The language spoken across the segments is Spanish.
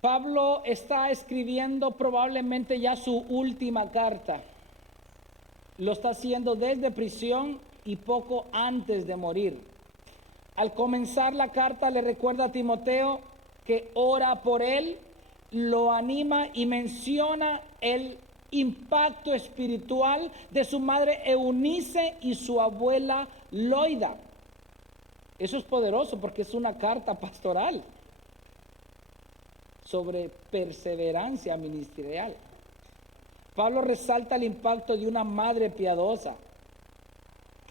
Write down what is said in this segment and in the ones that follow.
Pablo está escribiendo probablemente ya su última carta. Lo está haciendo desde prisión y poco antes de morir. Al comenzar la carta le recuerda a Timoteo que ora por él, lo anima y menciona el impacto espiritual de su madre Eunice y su abuela Loida. Eso es poderoso porque es una carta pastoral sobre perseverancia ministerial. Pablo resalta el impacto de una madre piadosa.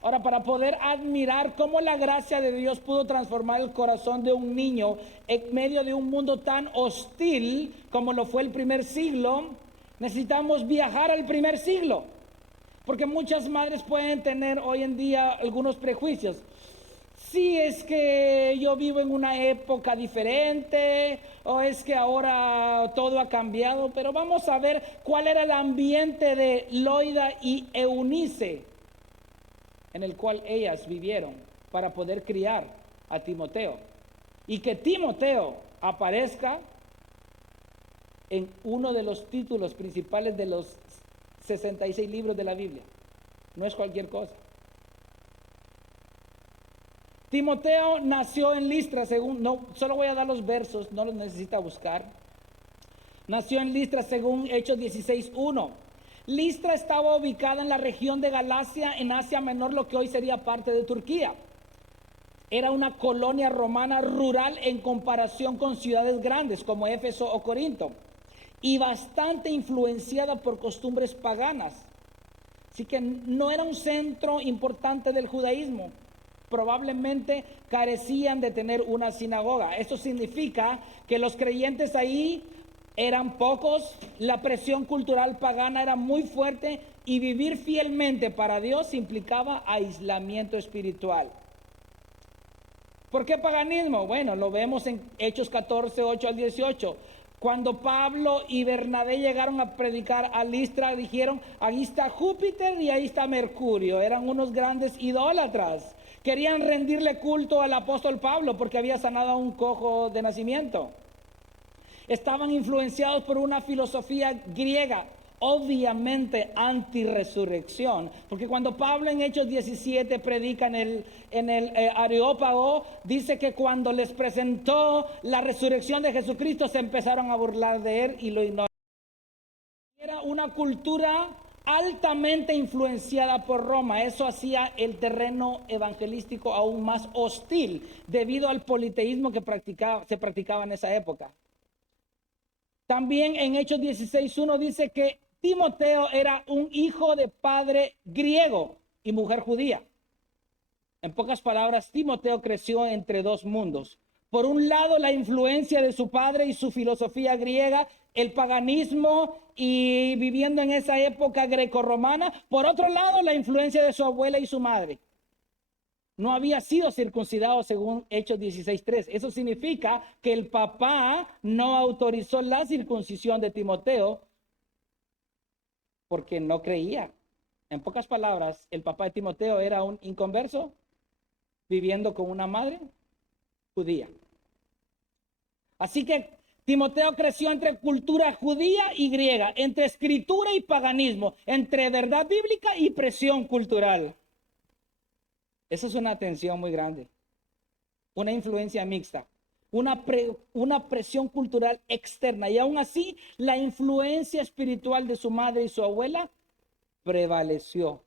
Ahora, para poder admirar cómo la gracia de Dios pudo transformar el corazón de un niño en medio de un mundo tan hostil como lo fue el primer siglo, necesitamos viajar al primer siglo. Porque muchas madres pueden tener hoy en día algunos prejuicios. Sí, es que yo vivo en una época diferente, o es que ahora todo ha cambiado, pero vamos a ver cuál era el ambiente de Loida y Eunice en el cual ellas vivieron para poder criar a Timoteo. Y que Timoteo aparezca en uno de los títulos principales de los 66 libros de la Biblia. No es cualquier cosa. Timoteo nació en Listra, solo voy a dar los versos, no los necesita buscar. Nació en Listra según Hechos 16:1. Listra estaba ubicada en la región de Galacia, en Asia Menor, lo que hoy sería parte de Turquía. Era una colonia romana rural en comparación con ciudades grandes como Éfeso o Corinto, y bastante influenciada por costumbres paganas. Así que no era un centro importante del judaísmo. Probablemente carecían de tener una sinagoga. Esto significa que los creyentes ahí eran pocos, la presión cultural pagana era muy fuerte y vivir fielmente para Dios implicaba aislamiento espiritual. ¿Por qué paganismo? Bueno, lo vemos en Hechos 14, 8 al 18. Cuando Pablo y Bernabé llegaron a predicar a Listra, dijeron, ahí está Júpiter y ahí está Mercurio. Eran unos grandes idólatras. Querían rendirle culto al apóstol Pablo porque había sanado a un cojo de nacimiento. Estaban influenciados por una filosofía griega, obviamente anti-resurrección, porque cuando Pablo en Hechos 17 predica en el Areópago, dice que cuando les presentó la resurrección de Jesucristo se empezaron a burlar de él y lo ignoraron. Era una cultura altamente influenciada por Roma. Eso hacía el terreno evangelístico aún más hostil debido al politeísmo que se practicaba en esa época. También en Hechos 16:1 dice que Timoteo era un hijo de padre griego y mujer judía. En pocas palabras, Timoteo creció entre dos mundos. Por un lado, la influencia de su padre y su filosofía griega, el paganismo y viviendo en esa época grecorromana. Por otro lado, la influencia de su abuela y su madre. No había sido circuncidado según Hechos 16:3. Eso significa que el papá no autorizó la circuncisión de Timoteo porque no creía. En pocas palabras, el papá de Timoteo era un inconverso viviendo con una madre judía. Así que Timoteo creció entre cultura judía y griega, entre escritura y paganismo, entre verdad bíblica y presión cultural. Esa es una tensión muy grande, una influencia mixta, una presión cultural externa. Y aún así, la influencia espiritual de su madre y su abuela prevaleció.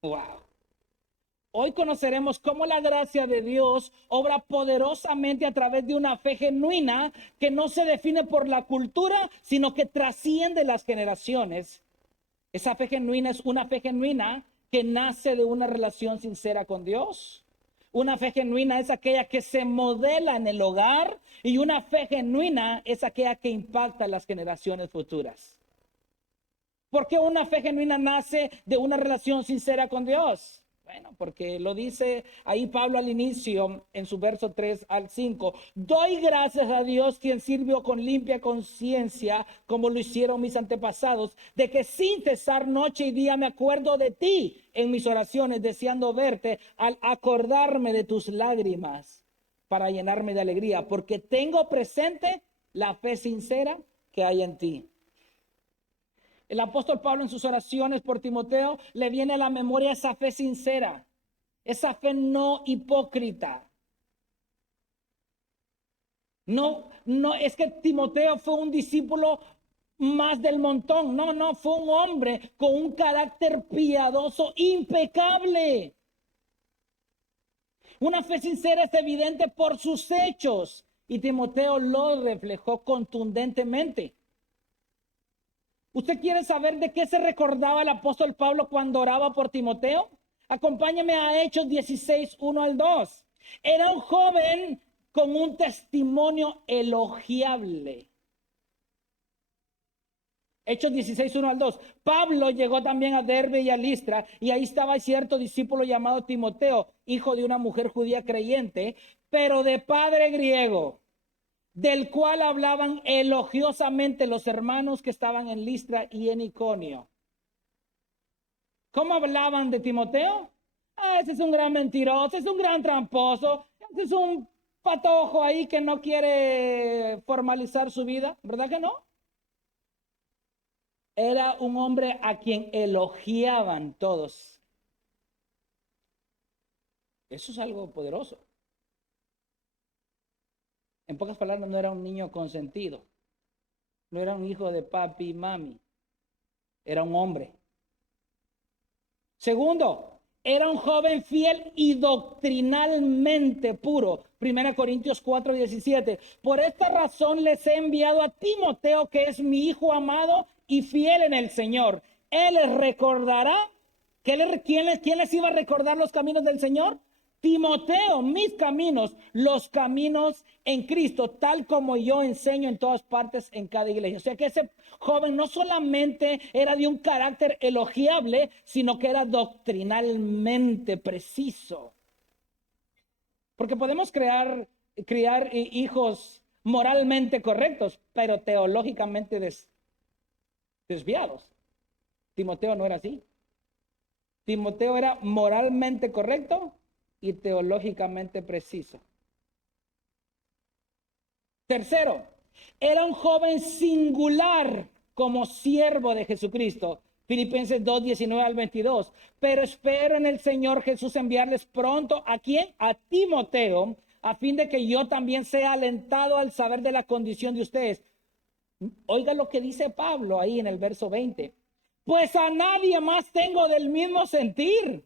¡Wow! Hoy conoceremos cómo la gracia de Dios obra poderosamente a través de una fe genuina que no se define por la cultura, sino que trasciende las generaciones. Esa fe genuina es una fe genuina que nace de una relación sincera con Dios. Una fe genuina es aquella que se modela en el hogar y una fe genuina es aquella que impacta las generaciones futuras. ¿Por qué una fe genuina nace de una relación sincera con Dios? Bueno, porque lo dice ahí Pablo al inicio en su verso 3 al 5. Doy gracias a Dios quien sirvió con limpia conciencia como lo hicieron mis antepasados, de que sin cesar noche y día me acuerdo de ti en mis oraciones, deseando verte al acordarme de tus lágrimas para llenarme de alegría, porque tengo presente la fe sincera que hay en ti. El apóstol Pablo en sus oraciones por Timoteo le viene a la memoria esa fe sincera, esa fe no hipócrita. No es que Timoteo fue un discípulo más del montón. No, fue un hombre con un carácter piadoso impecable. Una fe sincera es evidente por sus hechos y Timoteo lo reflejó contundentemente. ¿Usted quiere saber de qué se recordaba el apóstol Pablo cuando oraba por Timoteo? Acompáñame a Hechos 16, 1 al 2. Era un joven con un testimonio elogiable. Hechos 16, 1 al 2. Pablo llegó también a Derbe y a Listra, y ahí estaba cierto discípulo llamado Timoteo, hijo de una mujer judía creyente, pero de padre griego, del cual hablaban elogiosamente los hermanos que estaban en Listra y en Iconio. ¿Cómo hablaban de Timoteo? Ese es un gran mentiroso, es un gran tramposo, ese es un patojo ahí que no quiere formalizar su vida, ¿verdad que no? Era un hombre a quien elogiaban todos. Eso es algo poderoso. En pocas palabras, no era un niño consentido. No era un hijo de papi y mami. Era un hombre. Segundo, era un joven fiel y doctrinalmente puro. 1 Corintios 4:17. Por esta razón les he enviado a Timoteo, que es mi hijo amado y fiel en el Señor. Él les recordará. ¿Quién les iba a recordar los caminos del Señor? Timoteo, mis caminos, los caminos en Cristo, tal como yo enseño en todas partes en cada iglesia. O sea que ese joven no solamente era de un carácter elogiable, sino que era doctrinalmente preciso. Porque podemos criar hijos moralmente correctos, pero teológicamente desviados. Timoteo no era así. Timoteo era moralmente correcto y teológicamente preciso. Tercero, era un joven singular como siervo de Jesucristo. Filipenses 2:19 al 22. Pero espero en el Señor Jesús enviarles pronto, ¿a quién? A Timoteo, a fin de que yo también sea alentado al saber de la condición de ustedes. Oiga lo que dice Pablo ahí en el verso 20. Pues a nadie más tengo del mismo sentir,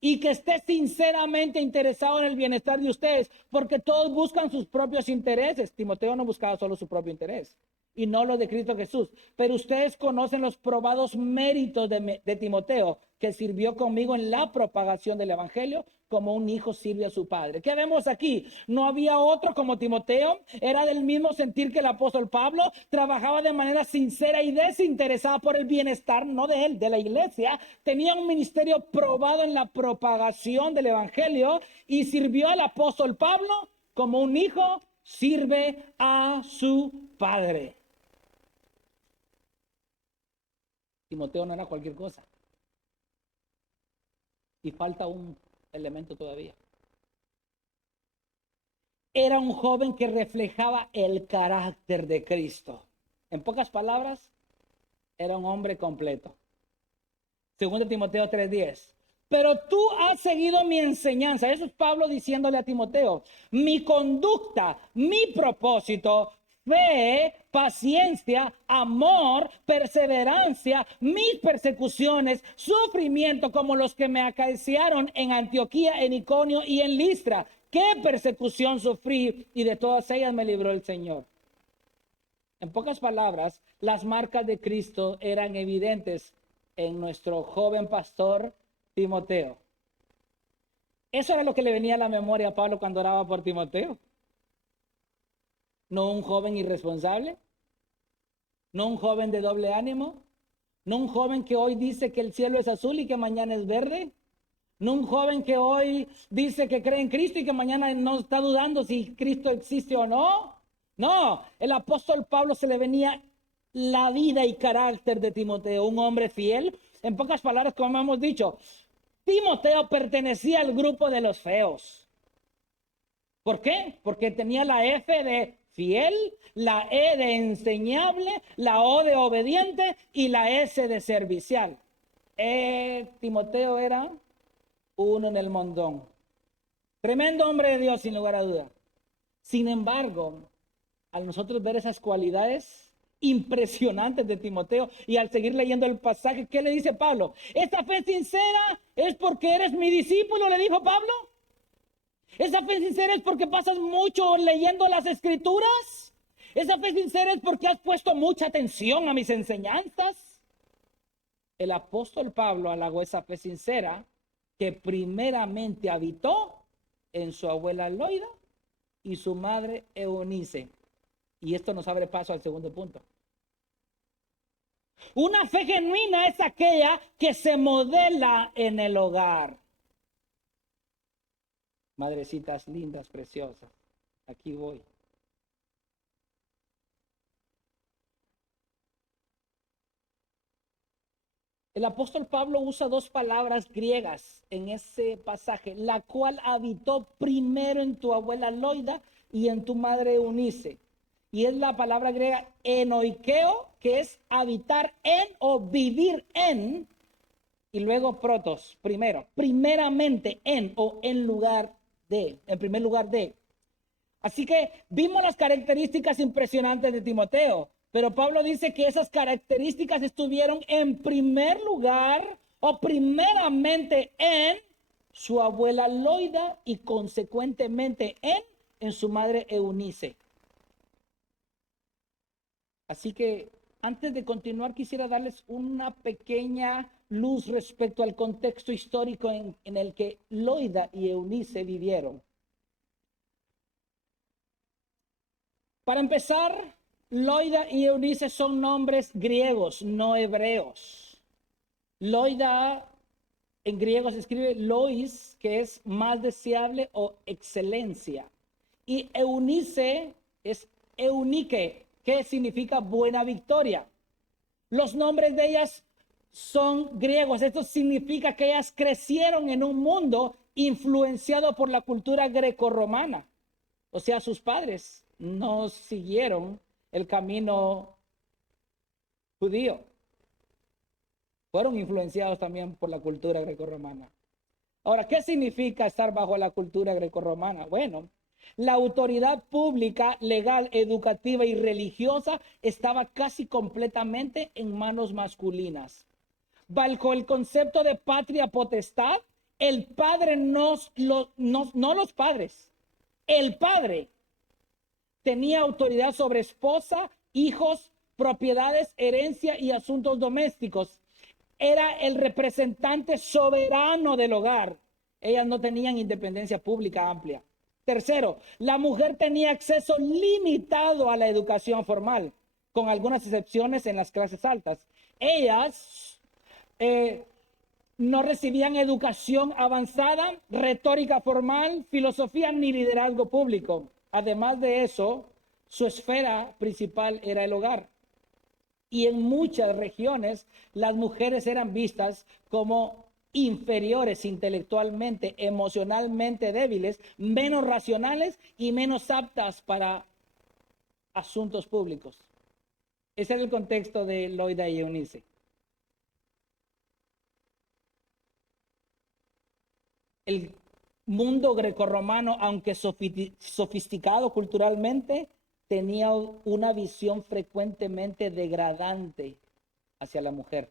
y que esté sinceramente interesado en el bienestar de ustedes, porque todos buscan sus propios intereses. Timoteo no buscaba solo su propio interés, y no lo de Cristo Jesús. Pero ustedes conocen los probados méritos de Timoteo, que sirvió conmigo en la propagación del evangelio, como un hijo sirve a su padre. ¿Qué vemos aquí? No había otro como Timoteo, era del mismo sentir que el apóstol Pablo, trabajaba de manera sincera y desinteresada por el bienestar, no de él, de la iglesia. Tenía un ministerio probado en la propagación del evangelio y sirvió al apóstol Pablo como un hijo sirve a su padre. Timoteo no era cualquier cosa. Y falta un elemento todavía. Era un joven que reflejaba el carácter de Cristo. En pocas palabras, era un hombre completo. 2 Timoteo 3:10. Pero tú has seguido mi enseñanza. Eso es Pablo diciéndole a Timoteo. Mi conducta, mi propósito, fe, paciencia, amor, perseverancia, mis persecuciones, sufrimiento como los que me acaecieron en Antioquía, en Iconio y en Listra. ¿Qué persecución sufrí? Y de todas ellas me libró el Señor. En pocas palabras, las marcas de Cristo eran evidentes en nuestro joven pastor Timoteo. Eso era lo que le venía a la memoria a Pablo cuando oraba por Timoteo. No un joven irresponsable, no un joven de doble ánimo, no un joven que hoy dice que el cielo es azul y que mañana es verde, no un joven que hoy dice que cree en Cristo y que mañana no está dudando si Cristo existe o no. No, el apóstol Pablo se le venía la vida y carácter de Timoteo, un hombre fiel. En pocas palabras, como hemos dicho, Timoteo pertenecía al grupo de los feos. ¿Por qué? Porque tenía la F de fiel, la E de enseñable, la O de obediente y la S de servicial. Timoteo era uno en el montón. Tremendo hombre de Dios, sin lugar a duda. Sin embargo, al nosotros ver esas cualidades impresionantes de Timoteo y al seguir leyendo el pasaje, ¿qué le dice Pablo? Esta fe sincera es porque eres mi discípulo, le dijo Pablo. Esa fe sincera es porque pasas mucho leyendo las escrituras. Esa fe sincera es porque has puesto mucha atención a mis enseñanzas. El apóstol Pablo halagó esa fe sincera que primeramente habitó en su abuela Loida y su madre Eunice. Y esto nos abre paso al segundo punto. Una fe genuina es aquella que se modela en el hogar. Madrecitas lindas, preciosas, aquí voy. El apóstol Pablo usa dos palabras griegas en ese pasaje, la cual habitó primero en tu abuela Loida y en tu madre Eunice. Y es la palabra griega enoikeo, que es habitar en o vivir en, y luego protos, primero, primeramente en o en lugar de, en primer lugar de. Así que vimos las características impresionantes de Timoteo, pero Pablo dice que esas características estuvieron en primer lugar o primeramente en su abuela Loida y consecuentemente en su madre Eunice. Así que antes de continuar quisiera darles una pequeña luz respecto al contexto histórico en el que Loida y Eunice vivieron. Para empezar, Loida y Eunice son nombres griegos, no hebreos. Loida en griego se escribe lois, que es más deseable o excelencia. Y Eunice es eunike, que significa buena victoria. Los nombres de ellas son griegos. Esto significa que ellas crecieron en un mundo influenciado por la cultura grecorromana. O sea, sus padres no siguieron el camino judío. Fueron influenciados también por la cultura grecorromana. Ahora, ¿qué significa estar bajo la cultura grecorromana? Bueno, la autoridad pública, legal, educativa y religiosa estaba casi completamente en manos masculinas. Bajo el concepto de patria potestad, el padre no los padres, el padre tenía autoridad sobre esposa, hijos, propiedades, herencia y asuntos domésticos. Era el representante soberano del hogar. Ellas no tenían independencia pública amplia. Tercero, la mujer tenía acceso limitado a la educación formal, con algunas excepciones en las clases altas. Ellas no recibían educación avanzada, retórica formal, filosofía ni liderazgo público. Además de eso, su esfera principal era el hogar. Y en muchas regiones las mujeres eran vistas como inferiores intelectualmente, emocionalmente débiles, menos racionales y menos aptas para asuntos públicos. Ese era el contexto de Loida y Eunice. El mundo grecorromano, aunque sofisticado culturalmente, tenía una visión frecuentemente degradante hacia la mujer.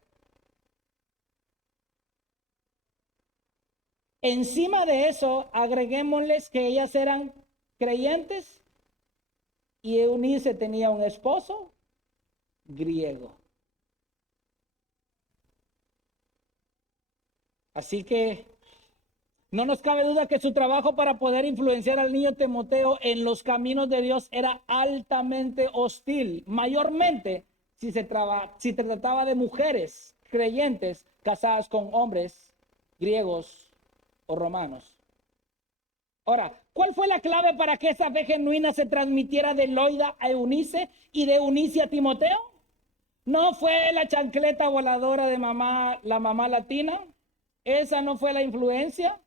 Encima de eso, agreguémosles que ellas eran creyentes y Eunice tenía un esposo griego. Así que no nos cabe duda que su trabajo para poder influenciar al niño Timoteo en los caminos de Dios era altamente hostil, mayormente si se trataba de mujeres creyentes casadas con hombres griegos o romanos. Ahora, ¿cuál fue la clave para que esa fe genuina se transmitiera de Loida a Eunice y de Eunice a Timoteo? ¿No fue la chancleta voladora de mamá, la mamá latina? ¿Esa no fue la influencia?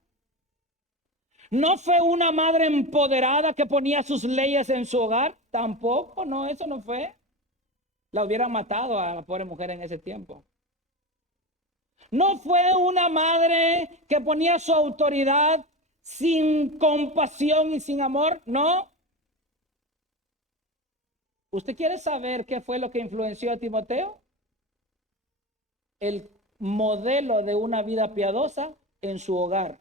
¿No fue una madre empoderada que ponía sus leyes en su hogar? Tampoco, no, eso no fue. La hubieran matado a la pobre mujer en ese tiempo. No fue una madre que ponía su autoridad sin compasión y sin amor, no. ¿Usted quiere saber qué fue lo que influenció a Timoteo? El modelo de una vida piadosa en su hogar.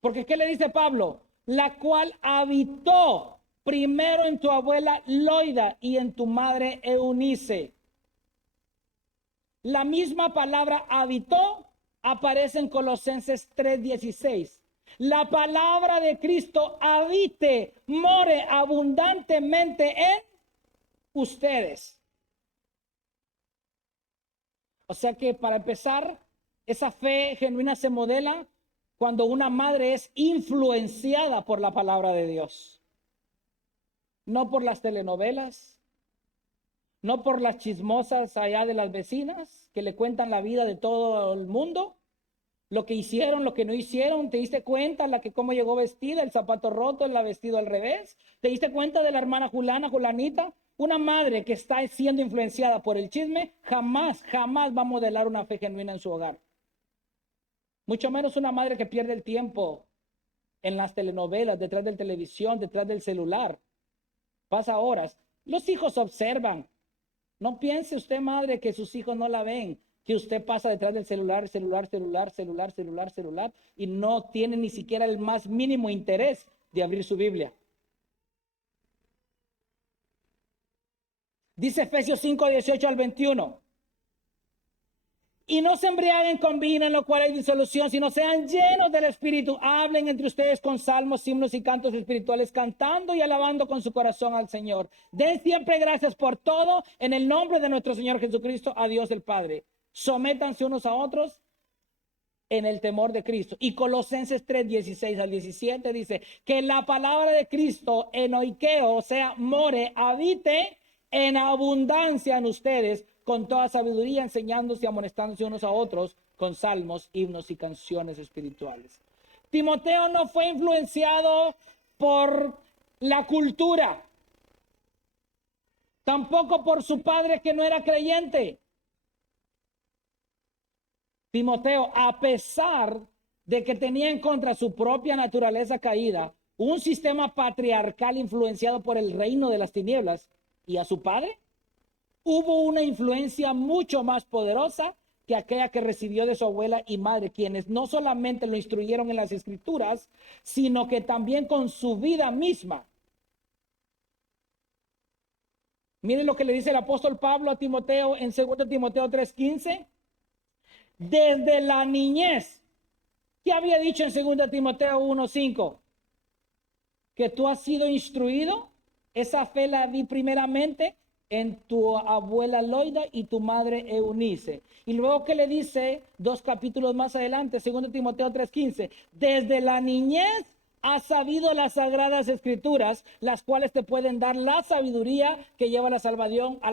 Porque ¿qué le dice Pablo? La cual habitó primero en tu abuela Loida y en tu madre Eunice. La misma palabra habitó aparece en Colosenses 3:16. La palabra de Cristo habite, more abundantemente en ustedes. O sea que para empezar, esa fe genuina se modela cuando una madre es influenciada por la palabra de Dios. No por las telenovelas, no por las chismosas allá de las vecinas que le cuentan la vida de todo el mundo, lo que hicieron, lo que no hicieron. ¿Te diste cuenta la que cómo llegó vestida, el zapato roto, el vestido al revés? ¿Te diste cuenta de la hermana Julanita? Una madre que está siendo influenciada por el chisme jamás va a modelar una fe genuina en su hogar. Mucho menos una madre que pierde el tiempo en las telenovelas, detrás de la televisión, detrás del celular. Pasa horas. Los hijos observan. No piense usted, madre, que sus hijos no la ven, que usted pasa detrás del celular y no tiene ni siquiera el más mínimo interés de abrir su Biblia. Dice Efesios 5:18-21. Y no se embriaguen con vino, en lo cual hay disolución, sino sean llenos del Espíritu. Hablen entre ustedes con salmos, himnos y cantos espirituales, cantando y alabando con su corazón al Señor. Den siempre gracias por todo, en el nombre de nuestro Señor Jesucristo, a Dios el Padre. Sométanse unos a otros en el temor de Cristo. Y Colosenses 3:16-17 dice que la palabra de Cristo, enoikeo, o sea, more, habite en abundancia en ustedes, con toda sabiduría, enseñándose y amonestándose unos a otros con salmos, himnos y canciones espirituales. Timoteo no fue influenciado por la cultura, tampoco por su padre que no era creyente. Timoteo, a pesar de que tenía en contra su propia naturaleza caída, un sistema patriarcal influenciado por el reino de las tinieblas, y a su padre, hubo una influencia mucho más poderosa que aquella que recibió de su abuela y madre, quienes no solamente lo instruyeron en las escrituras, sino que también con su vida misma. Miren lo que le dice el apóstol Pablo a Timoteo en 2 Timoteo 3:15. Desde la niñez, ¿qué había dicho en 2 Timoteo 1:5? Que tú has sido instruido. Esa fe la di primeramente en tu abuela Loida y tu madre Eunice. Y luego que le dice 2 capítulos más adelante, 2 Timoteo 3:15, desde la niñez has sabido las sagradas escrituras, las cuales te pueden dar la sabiduría que lleva a la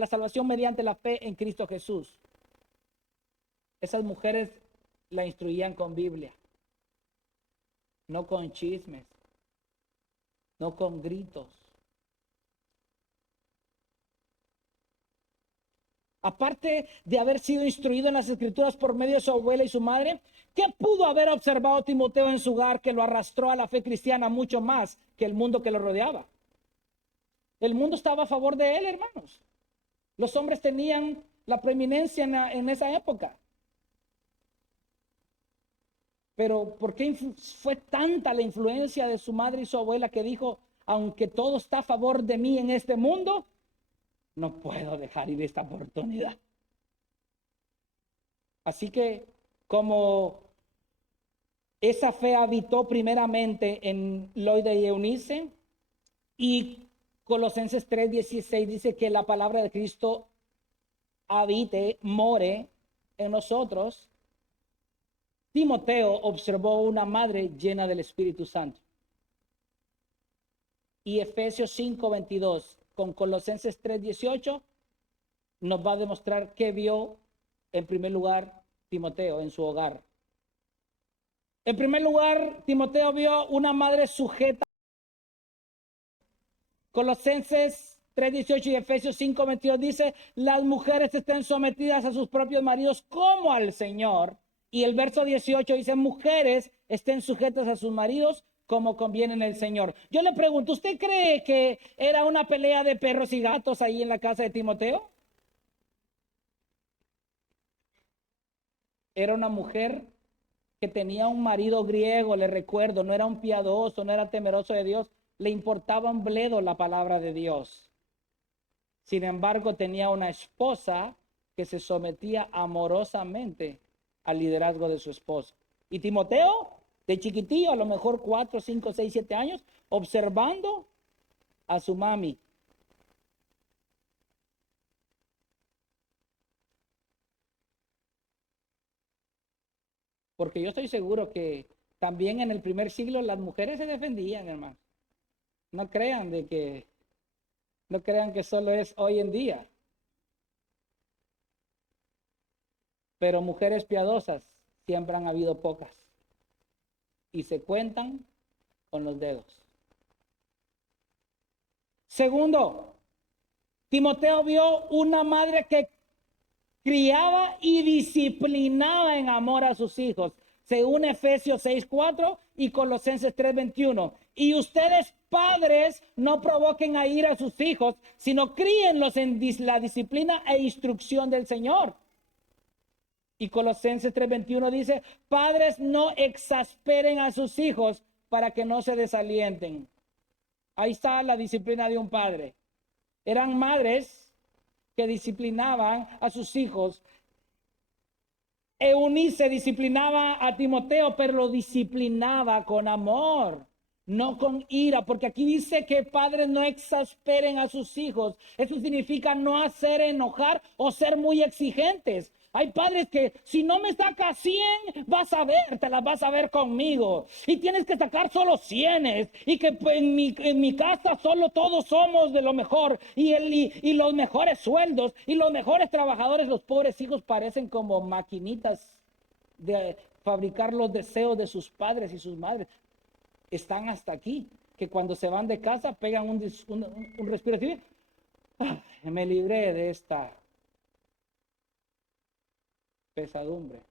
salvación mediante la fe en Cristo Jesús. Esas mujeres la instruían con Biblia, no con chismes, no con gritos. Aparte de haber sido instruido en las escrituras por medio de su abuela y su madre, ¿qué pudo haber observado Timoteo en su hogar que lo arrastró a la fe cristiana mucho más que el mundo que lo rodeaba? El mundo estaba a favor de él, hermanos. Los hombres tenían la preeminencia en esa época. Pero ¿por qué fue tanta la influencia de su madre y su abuela que dijo, aunque todo está a favor de mí en este mundo, no puedo dejar ir esta oportunidad? Así que como esa fe habitó primeramente en Loida y Eunice, y Colosenses 3:16 dice que la palabra de Cristo habite, more en nosotros, Timoteo observó una madre llena del Espíritu Santo. Y Efesios 5:22 con Colosenses 3:18 nos va a demostrar qué vio en primer lugar Timoteo en su hogar. En primer lugar, Timoteo vio una madre sujeta. Colosenses 3:18 y Efesios 5:22 dice, las mujeres estén sometidas a sus propios maridos como al Señor. Y el verso 18 dice, mujeres estén sujetas a sus maridos como conviene en el Señor. Yo le pregunto, ¿usted cree que era una pelea de perros y gatos ahí en la casa de Timoteo? Era una mujer que tenía un marido griego, le recuerdo, no era un piadoso, no era temeroso de Dios, le importaba un bledo la palabra de Dios. Sin embargo, tenía una esposa que se sometía amorosamente al liderazgo de su esposo. Y Timoteo, de chiquitillo, a lo mejor 4, 5, 6, 7 años, observando a su mami. Porque yo estoy seguro que también en el primer siglo las mujeres se defendían, hermano. No crean de que, no crean que solo es hoy en día. Pero mujeres piadosas siempre han habido pocas. Y se cuentan con los dedos. Segundo, Timoteo vio una madre que criaba y disciplinaba en amor a sus hijos, según Efesios 6:4 y Colosenses 3:21. Y ustedes, padres, no provoquen a ira a sus hijos, sino críenlos en la disciplina e instrucción del Señor. Y Colosenses 3:21 dice, padres, no exasperen a sus hijos para que no se desalienten. Ahí está la disciplina de un padre. Eran madres que disciplinaban a sus hijos. Eunice disciplinaba a Timoteo, pero lo disciplinaba con amor, no con ira, porque aquí dice que padres no exasperen a sus hijos. Eso significa no hacer enojar o ser muy exigentes. Hay padres que si no me sacas 100, vas a ver, te las vas a ver conmigo. Y tienes que sacar solo 100. Y que en mi casa solo todos somos de lo mejor. Y los mejores sueldos y los mejores trabajadores. Los pobres hijos parecen como maquinitas de fabricar los deseos de sus padres y sus madres. Están hasta aquí, que cuando se van de casa pegan un respiro así. Me libré de esta pesadumbre.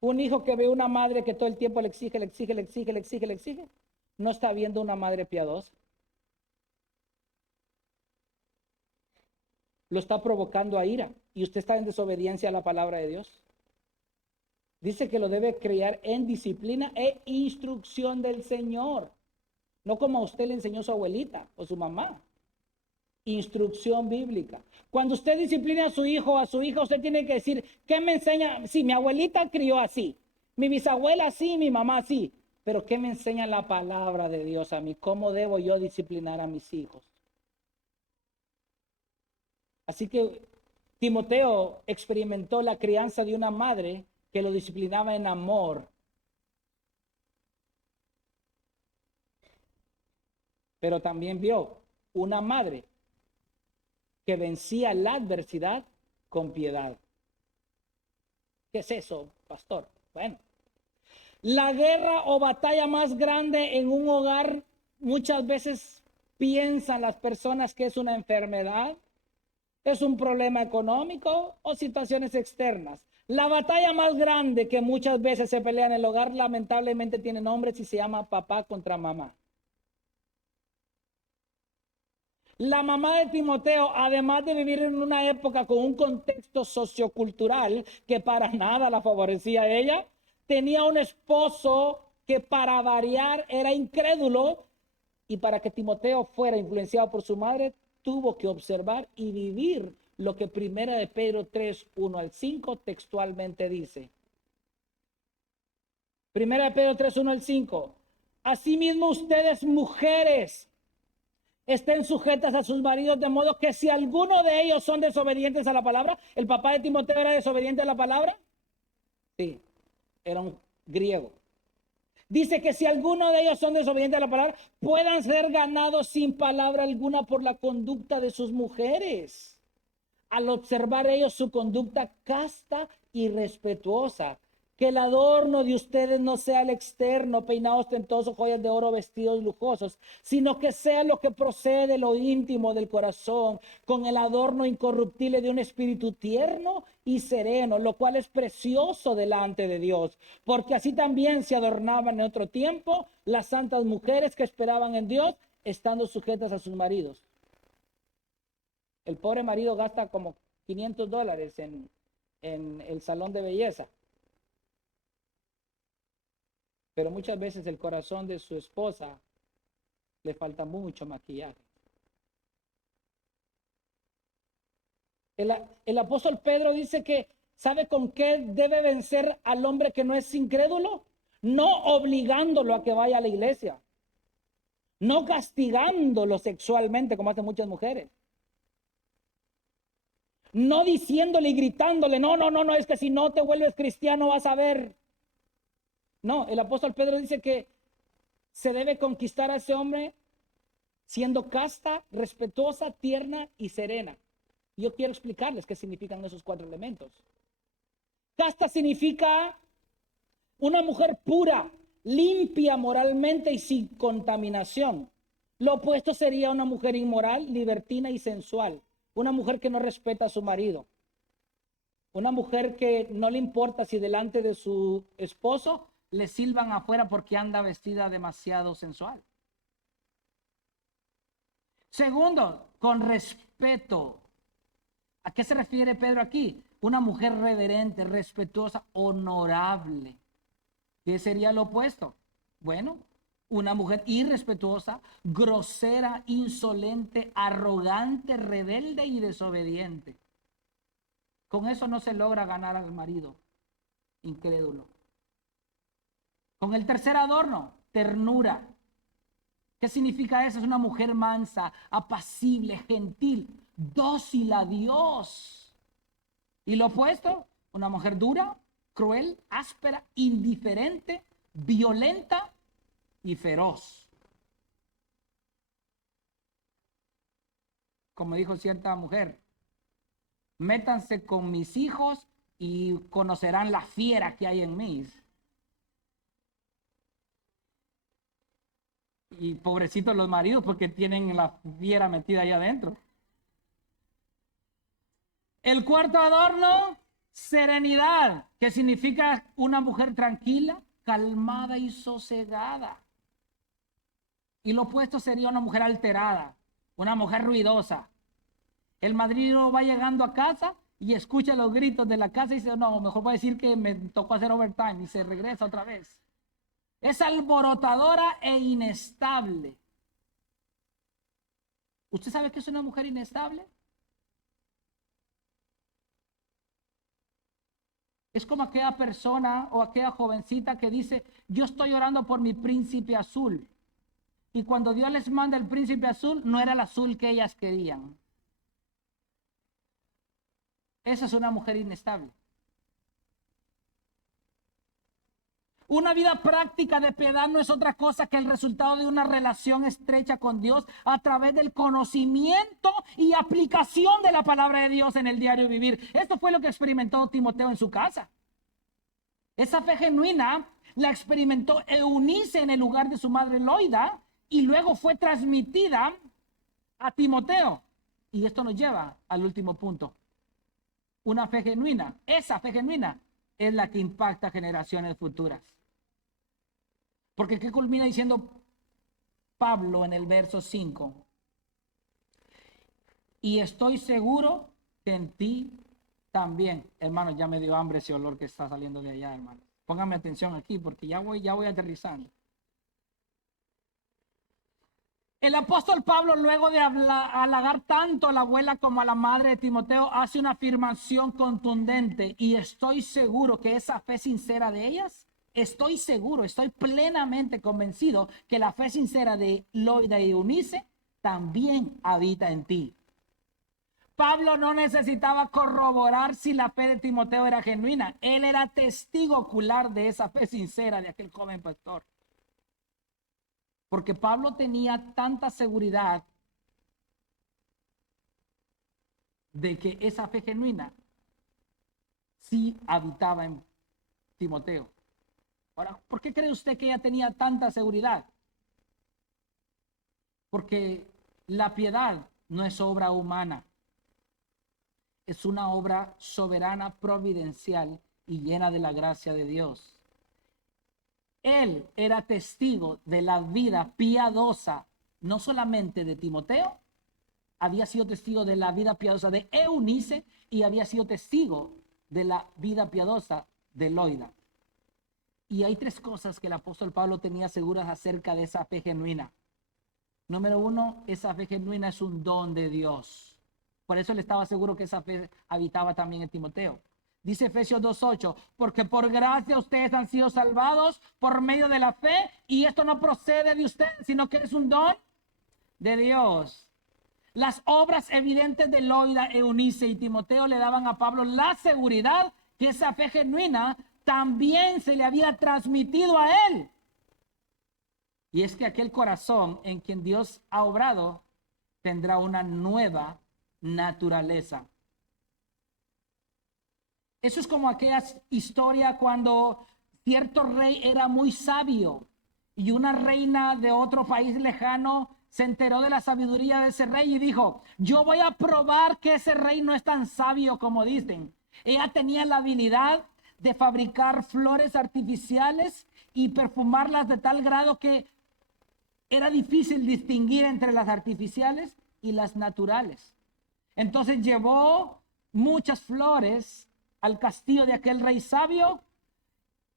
Un hijo que ve una madre que todo el tiempo le exige, le exige, le exige, le exige, le exige, no está viendo una madre piadosa. Lo está provocando a ira y usted está en desobediencia a la palabra de Dios. Dice que lo debe criar en disciplina e instrucción del Señor. No como a usted le enseñó su abuelita o su mamá. Instrucción bíblica. Cuando usted disciplina a su hijo o a su hija, usted tiene que decir, ¿qué me enseña? Sí, mi abuelita crió así, mi bisabuela así, mi mamá así, pero ¿qué me enseña la palabra de Dios a mí? ¿Cómo debo yo disciplinar a mis hijos? Así que Timoteo experimentó la crianza de una madre que lo disciplinaba en amor, pero también vio una madre que vencía la adversidad con piedad. ¿Qué es eso, pastor? Bueno, la guerra o batalla más grande en un hogar muchas veces piensan las personas que es una enfermedad, es un problema económico o situaciones externas. La batalla más grande que muchas veces se pelea en el hogar lamentablemente tiene nombres y se llama papá contra mamá. La mamá de Timoteo, además de vivir en una época con un contexto sociocultural que para nada la favorecía a ella, tenía un esposo que para variar era incrédulo y para que Timoteo fuera influenciado por su madre, tuvo que observar y vivir lo que Primera de Pedro 3, 1 al 5 textualmente dice. Primera de Pedro 3, 1 al 5. Asimismo ustedes mujeres estén sujetas a sus maridos, de modo que si alguno de ellos son desobedientes a la palabra, ¿el papá de Timoteo era desobediente a la palabra? Sí, era un griego. Dice que si alguno de ellos son desobedientes a la palabra, puedan ser ganados sin palabra alguna por la conducta de sus mujeres. Al observar ellos su conducta casta y respetuosa. Que el adorno de ustedes no sea el externo, peinados ostentosos, joyas de oro, vestidos lujosos, sino que sea lo que procede de lo íntimo del corazón, con el adorno incorruptible de un espíritu tierno y sereno, lo cual es precioso delante de Dios. Porque así también se adornaban en otro tiempo las santas mujeres que esperaban en Dios, estando sujetas a sus maridos. El pobre marido gasta como $500 en el salón de belleza. Pero muchas veces el corazón de su esposa le falta mucho maquillaje. El apóstol Pedro dice que, ¿sabe con qué debe vencer al hombre que no es incrédulo? No obligándolo a que vaya a la iglesia. No castigándolo sexualmente como hacen muchas mujeres. No diciéndole y gritándole, no, es que si no te vuelves cristiano vas a ver. No, el apóstol Pedro dice que se debe conquistar a ese hombre siendo casta, respetuosa, tierna y serena. Yo quiero explicarles qué significan esos 4 elementos. Casta significa una mujer pura, limpia moralmente y sin contaminación. Lo opuesto sería una mujer inmoral, libertina y sensual. Una mujer que no respeta a su marido. Una mujer que no le importa si delante de su esposo le silban afuera porque anda vestida demasiado sensual. Segundo, con respeto. ¿A qué se refiere Pedro aquí? Una mujer reverente, respetuosa, honorable. ¿Qué sería lo opuesto? Bueno, una mujer irrespetuosa, grosera, insolente, arrogante, rebelde y desobediente. Con eso no se logra ganar al marido incrédulo. Con el tercer adorno, ternura. ¿Qué significa eso? Es una mujer mansa, apacible, gentil, dócil a Dios. Y lo opuesto, una mujer dura, cruel, áspera, indiferente, violenta y feroz. Como dijo cierta mujer, métanse con mis hijos y conocerán la fiera que hay en mí. Y pobrecitos los maridos porque tienen la fiera metida ahí adentro. El cuarto adorno, serenidad, que significa una mujer tranquila, calmada y sosegada. Y lo opuesto sería una mujer alterada, una mujer ruidosa. El marido va llegando a casa y escucha los gritos de la casa y dice, no, mejor voy a decir que me tocó hacer overtime y se regresa otra vez. Es alborotadora e inestable. ¿Usted sabe qué es una mujer inestable? Es como aquella persona o aquella jovencita que dice, yo estoy orando por mi príncipe azul. Y cuando Dios les manda el príncipe azul, no era el azul que ellas querían. Esa es una mujer inestable. Una vida práctica de piedad no es otra cosa que el resultado de una relación estrecha con Dios a través del conocimiento y aplicación de la palabra de Dios en el diario vivir. Esto fue lo que experimentó Timoteo en su casa. Esa fe genuina la experimentó Eunice en el lugar de su madre Loida y luego fue transmitida a Timoteo. Y esto nos lleva al último punto. Una fe genuina, esa fe genuina es la que impacta generaciones futuras. Porque ¿qué culmina diciendo Pablo en el verso 5? Y estoy seguro que en ti también. Hermano, ya me dio hambre ese olor que está saliendo de allá, hermano. Póngame atención aquí porque ya voy aterrizando. El apóstol Pablo, luego de halagar tanto a la abuela como a la madre de Timoteo, hace una afirmación contundente y estoy seguro que esa fe sincera de ellas, estoy seguro, estoy plenamente convencido que la fe sincera de Loida y Eunice también habita en ti. Pablo no necesitaba corroborar si la fe de Timoteo era genuina. Él era testigo ocular de esa fe sincera de aquel joven pastor. Porque Pablo tenía tanta seguridad de que esa fe genuina sí habitaba en Timoteo. Ahora, ¿por qué cree usted que ella tenía tanta seguridad? Porque la piedad no es obra humana, es una obra soberana, providencial y llena de la gracia de Dios. Él era testigo de la vida piadosa, no solamente de Timoteo, había sido testigo de la vida piadosa de Eunice y había sido testigo de la vida piadosa de Loida. Y hay tres cosas que el apóstol Pablo tenía seguras acerca de esa fe genuina. Número uno, esa fe genuina es un don de Dios. Por eso él estaba seguro que esa fe habitaba también en Timoteo. Dice Efesios 2:8, porque por gracia ustedes han sido salvados por medio de la fe, y esto no procede de ustedes, sino que es un don de Dios. Las obras evidentes de Loida, Eunice y Timoteo le daban a Pablo la seguridad que esa fe genuina también se le había transmitido a él. Y es que aquel corazón en quien Dios ha obrado tendrá una nueva naturaleza. Eso es como aquella historia cuando cierto rey era muy sabio y una reina de otro país lejano se enteró de la sabiduría de ese rey y dijo, yo voy a probar que ese rey no es tan sabio como dicen. Ella tenía la habilidad de fabricar flores artificiales y perfumarlas de tal grado que era difícil distinguir entre las artificiales y las naturales. Entonces llevó muchas flores al castillo de aquel rey sabio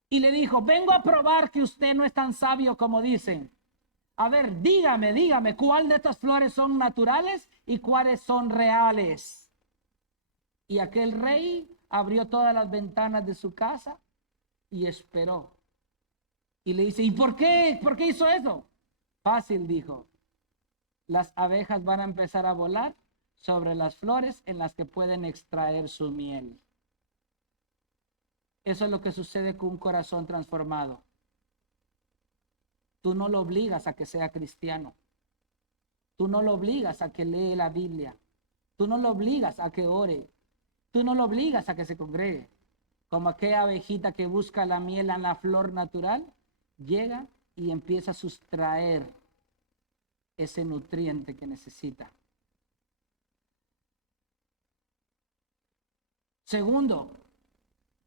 y le dijo, vengo a probar que usted no es tan sabio como dicen. A ver, dígame, ¿cuál de estas flores son naturales y cuáles son reales? Y aquel rey abrió todas las ventanas de su casa y esperó. Y le dice, ¿y por qué? ¿Por qué hizo eso? Fácil, dijo. Las abejas van a empezar a volar sobre las flores en las que pueden extraer su miel. Eso es lo que sucede con un corazón transformado. Tú no lo obligas a que sea cristiano. Tú no lo obligas a que lee la Biblia. Tú no lo obligas a que ore. Tú no lo obligas a que se congregue. Como aquella abejita que busca la miel en la flor natural, llega y empieza a sustraer ese nutriente que necesita. Segundo,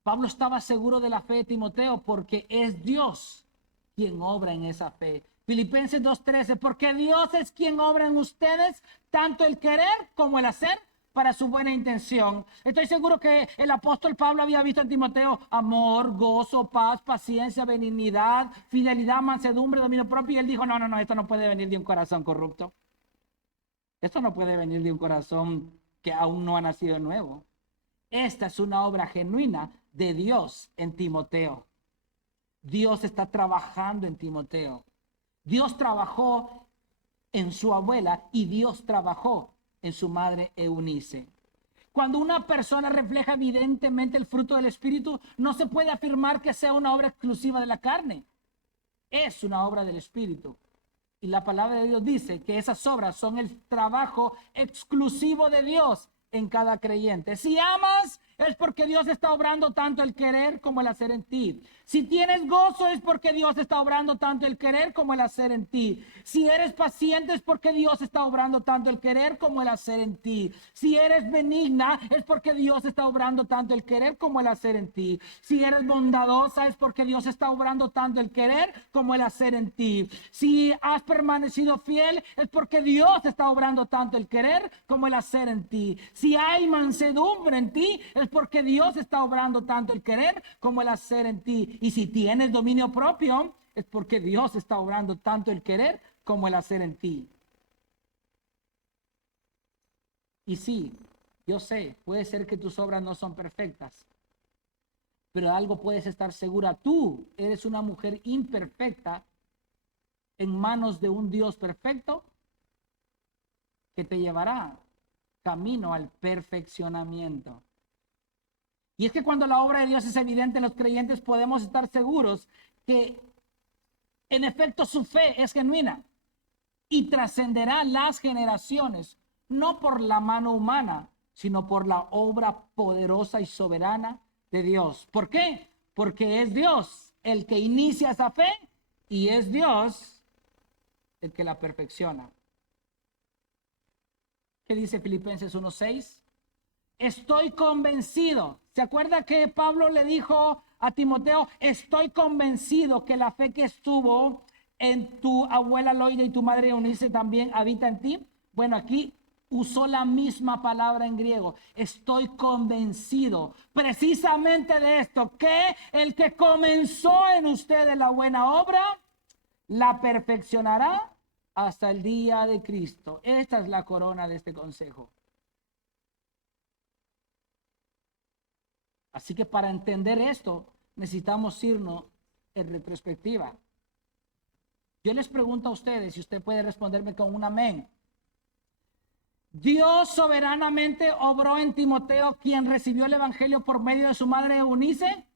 Pablo estaba seguro de la fe de Timoteo porque es Dios quien obra en esa fe. Filipenses 2:13, porque Dios es quien obra en ustedes tanto el querer como el hacer para su buena intención. Estoy seguro que el apóstol Pablo había visto en Timoteo amor, gozo, paz, paciencia, benignidad, fidelidad, mansedumbre, dominio propio. Y él dijo, no, esto no puede venir de un corazón corrupto. Esto no puede venir de un corazón que aún no ha nacido de nuevo. Esta es una obra genuina de Dios en Timoteo. Dios está trabajando en Timoteo. Dios trabajó en su abuela y Dios trabajó en su madre Eunice. Cuando una persona refleja evidentemente el fruto del Espíritu, no se puede afirmar que sea una obra exclusiva de la carne. Es una obra del Espíritu. Y la palabra de Dios dice que esas obras son el trabajo exclusivo de Dios en cada creyente. Si amas, es porque Dios está obrando tanto el querer como el hacer en ti. Si tienes gozo, es porque Dios está obrando tanto el querer como el hacer en ti. Si eres paciente, es porque Dios está obrando tanto el querer como el hacer en ti. Si eres benigna, es porque Dios está obrando tanto el querer como el hacer en ti. Si eres bondadosa, es porque Dios está obrando tanto el querer como el hacer en ti. Si has permanecido fiel, es porque Dios está obrando tanto el querer como el hacer en ti. Si hay mansedumbre en ti, es porque Dios está obrando tanto el querer como el hacer en ti. Y si tienes dominio propio, es porque Dios está obrando tanto el querer como el hacer en ti. Y sí, yo sé, puede ser que tus obras no son perfectas, pero algo puedes estar segura. Tú eres una mujer imperfecta en manos de un Dios perfecto que te llevará camino al perfeccionamiento. Y es que cuando la obra de Dios es evidente en los creyentes, podemos estar seguros que en efecto su fe es genuina y trascenderá las generaciones, no por la mano humana, sino por la obra poderosa y soberana de Dios. ¿Por qué? Porque es Dios el que inicia esa fe y es Dios el que la perfecciona. ¿Qué dice Filipenses 1:6? Estoy convencido. ¿Se acuerda que Pablo le dijo a Timoteo? Estoy convencido que la fe que estuvo en tu abuela Loida y tu madre Eunice también habita en ti. Bueno, aquí usó la misma palabra en griego. Estoy convencido precisamente de esto, que el que comenzó en ustedes la buena obra, la perfeccionará hasta el día de Cristo. Esta es la corona de este consejo. Así que para entender esto, necesitamos irnos en retrospectiva. Yo les pregunto a ustedes, si usted puede responderme con un amén. Dios soberanamente obró en Timoteo, quien recibió el evangelio por medio de su madre Eunice.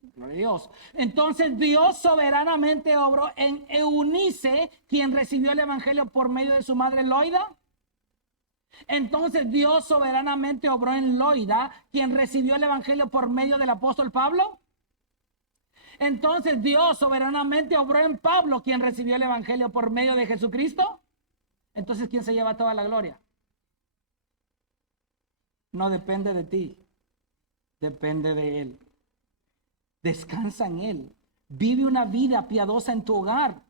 Gloria a Dios. Entonces Dios soberanamente obró en Eunice, quien recibió el evangelio por medio de su madre Loida. Entonces Dios soberanamente obró en Loida, quien recibió el evangelio por medio del apóstol Pablo. Entonces Dios soberanamente obró en Pablo, quien recibió el evangelio por medio de Jesucristo. Entonces, ¿quién se lleva toda la gloria? No depende de ti, depende de Él. Descansa en Él. Vive una vida piadosa en tu hogar.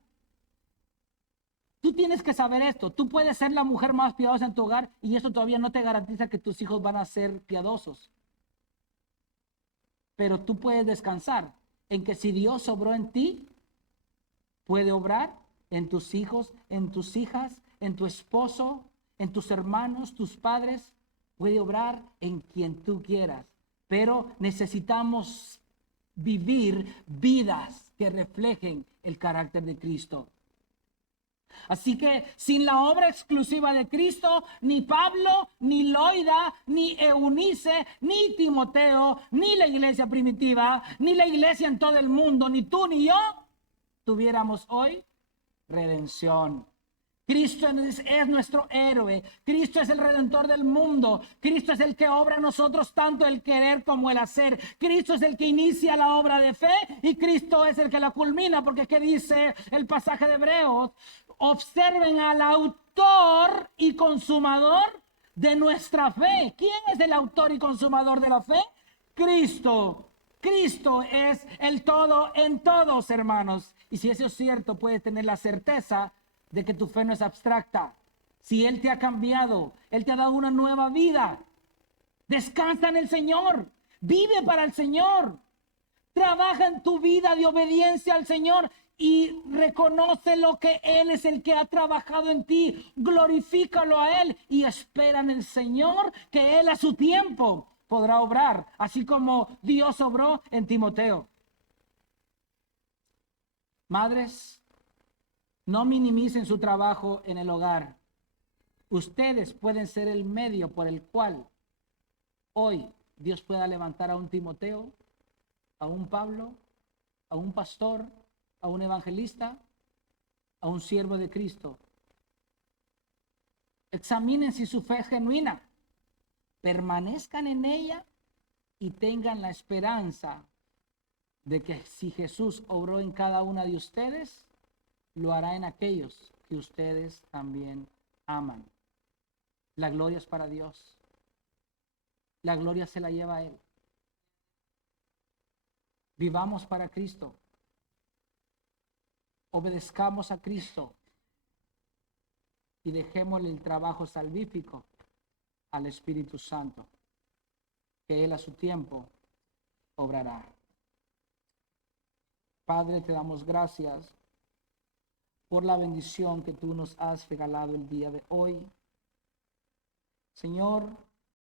Tú tienes que saber esto. Tú puedes ser la mujer más piadosa en tu hogar y eso todavía no te garantiza que tus hijos van a ser piadosos. Pero tú puedes descansar en que si Dios obró en ti, puede obrar en tus hijos, en tus hijas, en tu esposo, en tus hermanos, tus padres. Puede obrar en quien tú quieras. Pero necesitamos vivir vidas que reflejen el carácter de Cristo. Así que sin la obra exclusiva de Cristo, ni Pablo, ni Loida, ni Eunice, ni Timoteo, ni la iglesia primitiva, ni la iglesia en todo el mundo, ni tú ni yo, tuviéramos hoy redención. Cristo es nuestro héroe. Cristo es el redentor del mundo. Cristo es el que obra en nosotros tanto el querer como el hacer. Cristo es el que inicia la obra de fe y Cristo es el que la culmina, porque es que dice el pasaje de Hebreos: observen al autor y consumador de nuestra fe. ¿Quién es el autor y consumador de la fe? Cristo. Cristo es el todo en todos, hermanos. Y si eso es cierto, puedes tener la certeza de que tu fe no es abstracta. Si Él te ha cambiado, Él te ha dado una nueva vida. Descansa en el Señor. Vive para el Señor. Trabaja en tu vida de obediencia al Señor y reconoce lo que Él es el que ha trabajado en ti. Glorifícalo a Él y espera en el Señor que Él a su tiempo podrá obrar, así como Dios obró en Timoteo. Madres, no minimicen su trabajo en el hogar. Ustedes pueden ser el medio por el cual hoy Dios pueda levantar a un Timoteo, a un Pablo, a un pastor, a un evangelista, a un siervo de Cristo. Examinen si su fe es genuina. Permanezcan en ella y tengan la esperanza de que si Jesús obró en cada una de ustedes, lo hará en aquellos que ustedes también aman. La gloria es para Dios. La gloria se la lleva a Él. Vivamos para Cristo. Obedezcamos a Cristo y dejémosle el trabajo salvífico al Espíritu Santo, que Él a su tiempo obrará. Padre, te damos gracias por la bendición que tú nos has regalado el día de hoy. Señor,